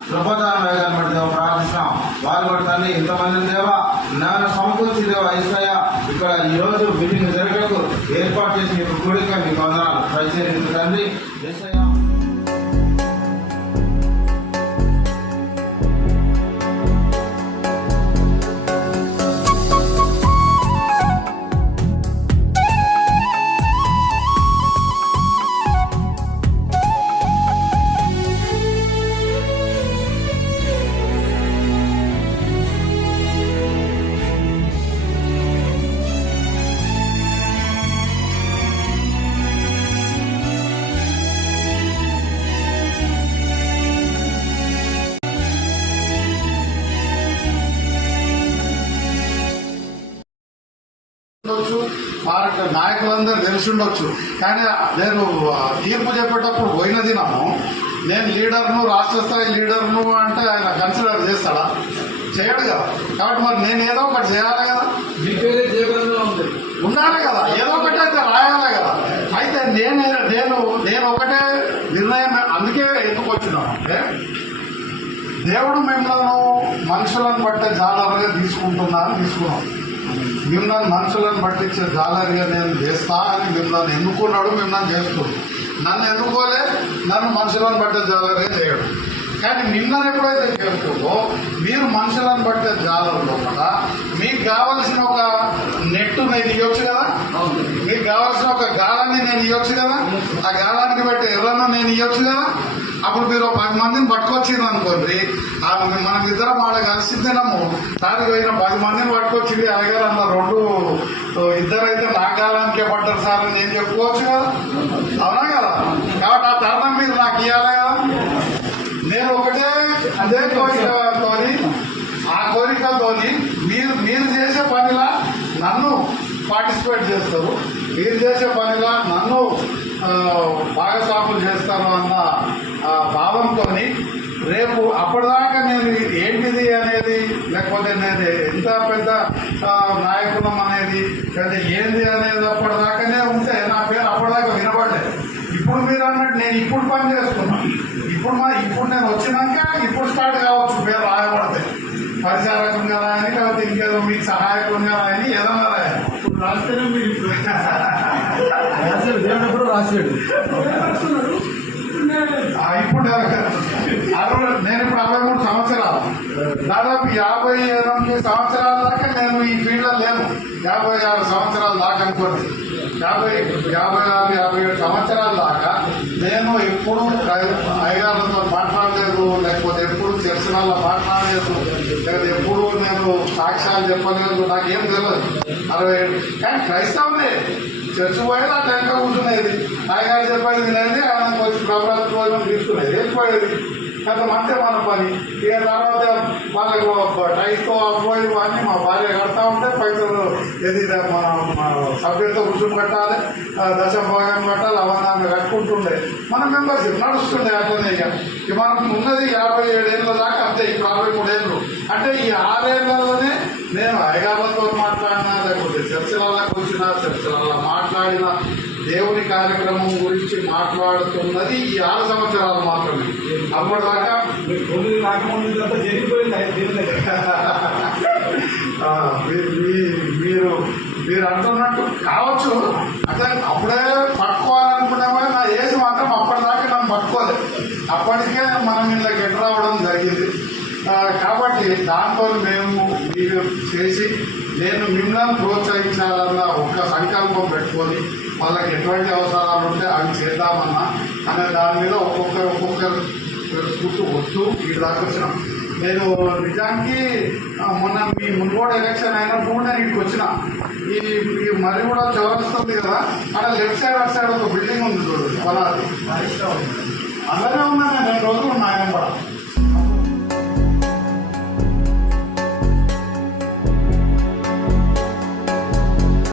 కృపదానం వేయగలబడి దేవ ప్రార్థిస్తున్నాం. వారు కూడా తండ్రి ఇంతమంది దేవ నాన్న సమకూర్చి దేవ ఐసయ్య ఇక్కడ ఈ రోజు మీటింగ్ జరగకు ఏర్పాటు చేసి మీకు కూడిక మీకు వందనాలు ప్రత్యేక తండ్రి యేసయ్య. నాయకులందరూ తెలిసి ఉండొచ్చు, కానీ నేను తీర్పు చెప్పేటప్పుడు పోయిన దినము నేను లీడర్ను, రాష్ట్ర స్థాయి లీడర్ను అంటే ఆయన కన్సిడర్ చేస్తాడా? చేయడు కదా. కాబట్టి మరి నేను ఏదో ఒకటి చేయాలి కదా, ఉండాలి కదా, ఏదో ఒకటి అయితే రాయాలి కదా. అయితే నేను ఒకటే నిర్ణయం, అందుకే ఎందుకు వచ్చినాను అంటే దేవుడు మిమ్మల్ని మనుషులను బట్టే జాలరుగా తీసుకున్నాం. మిమ్మల్ని మనుషులను పట్టించే జాలరిగా నేను చేస్తా అని మిమ్మల్ని ఎన్నుకున్నాడు, మిమ్మల్ని చేస్తున్నాడు. నన్ను ఎన్నుకోలే, నన్ను మనుషులను బట్టే జాలరిగా చేయడు. కానీ మిమ్మల్ని ఎప్పుడైతే చేస్తుందో మీరు మనుషులను బట్టే జాలరులో కదా మీకు కావలసిన ఒక నెట్టు నేను ఇవ్వచ్చు కదా, మీకు కావలసిన ఒక గాలాన్ని నేను ఇవ్వచ్చు కదా, ఆ గాలానికి పెట్టే ఎర్రను నేను ఇవ్వచ్చు కదా. అప్పుడు మీరు 10 మందిని పట్టుకొచ్చింది అనుకోండి, మనం ఇద్దరం ఆడ కలిసిందేనము దానికి పోయిన 10 మందిని పట్టుకొచ్చింది అలాగే అన్న ఇద్దరైతే నా కాలానికే పడ్డారు సార్ అని నేను చెప్పుకోవచ్చు కదా, అవునా కదా. కాబట్టి ఆ తరుణం మీరు నాకు ఇవ్వాలి కదా. నేను ఒకటే అదే కోరికతోని, ఆ కోరికతోని మీరు చేసే పనిలా నన్ను పార్టిసిపేట్ చేస్తారు, మీరు చేసే పనిలా నన్ను భాగస్వాములు చేస్తారు అన్న భావంతో రేపు అప్పటిదాకా నేను ఏంటిది అనేది, లేకపోతే నేను ఎంత పెద్ద నాయకులం అనేది, లేదా ఏంది అనేది అప్పటిదాకానే ఉంటే నా పేరు అప్పటిదాకా వినబడలేదు. ఇప్పుడు మీరు అన్నట్టు నేను ఇప్పుడు పని చేస్తున్నాను. ఇప్పుడు నేను వచ్చినాక ఇప్పుడు స్టార్ట్ కావచ్చు పేరు రాయబడితే, పరిచారకంగా రాయని, లేకపోతే ఇంకేదో మీకు సహాయకంగా రాయని, ఏదన్నా రాయాలి. ఇప్పుడు రాస్తేనే మీరు దేవుడు కూడా రాసాడు. ఇప్పుడు నేను ఇప్పుడు 63 సంవత్సరాలు, దాదాపు 58 సంవత్సరాల దాకా నేను ఈ ఫీల్డ్లో లేను. 56 సంవత్సరాల దాకా అనుకోండి, 56, 57 సంవత్సరాల దాకా నేను ఎప్పుడు అయ్యగారులతో మాట్లాడలేదు, లేకపోతే ఎప్పుడు చర్చలలో మాట్లాడలేదు, లేదా ఎప్పుడు నేను సాక్ష్యాలు చెప్పలేదు, నాకేం తెలియదు. 60 ఏళ్ళు కానీ క్రైస్తవులే చర్చి పోయేది, ఆ టెంక కూర్చునేది, అయ్యగారు చెప్పేది వినేది, ఆయన వచ్చి ప్రభుత్వ భోజనం తీసుకునేది, వెళ్ళిపోయేది. కొంతమంది మన పని. ఇక తర్వాత వాళ్ళకు టైస్తో పోయి అన్నీ మా భార్య కడతా ఉంటే పైసలు ఏది మన సభ్యులతో రుసుము కట్టాలి, దశభాగం కట్టాలి, అవన్నీ కట్టుకుంటుండే మన మెంబర్షిప్ నడుస్తుండే. అట్లనే ఇక మనకు ఉన్నది 57 ఏళ్ళ దాకా, అంతే. ఇప్పుడు 63 ఏళ్ళు అంటే ఈ 6 ఏళ్లలోనే నేను అయ్యగారులతో మాట్లాడినా, లేకపోతే చర్చలలోకి వచ్చినా, చర్చలలో మాట్లాడినా, దేవుని కార్యక్రమం గురించి మాట్లాడుతున్నది ఈ 6 సంవత్సరాలు మాత్రమే. అప్పటిదాకా మీరు అంటున్నట్టు కావచ్చు, అంటే అప్పుడే పట్టుకోవాలనుకున్నామో నా ఏజ్ మాత్రం అప్పటిదాకా నన్ను పట్టుకోలేదు. అప్పటికే మనం ఇలా గెట్ రావడం జరిగింది. కాబట్టి దాంతో మేము మీరు చేసి నేను మిమ్మల్ని ప్రోత్సహించాలన్న ఒక్క సంకల్పం పెట్టుకొని వాళ్ళకి ఎటువంటి అవసరాలు ఉంటే అవి చేద్దామన్నా అనే దాని మీద ఒక్కొక్కరు తెలుసుకుంటూ వస్తూ వీటి దాకా వచ్చినాం. నేను నిజానికి మొన్న మీ మున్గోడ ఎలక్షన్ అయినప్పుడు కూడా నేను ఇక్కడికి వచ్చిన. ఈ మరి కూడా చౌరస్తుంది కదా, అక్కడ లెఫ్ట్ సైడ్ అటు సైడ్ ఒక బిల్డింగ్ ఉంది చూడండి, పలాది అలానే ఉన్నాను. 2 రోజులు ఉన్నాయి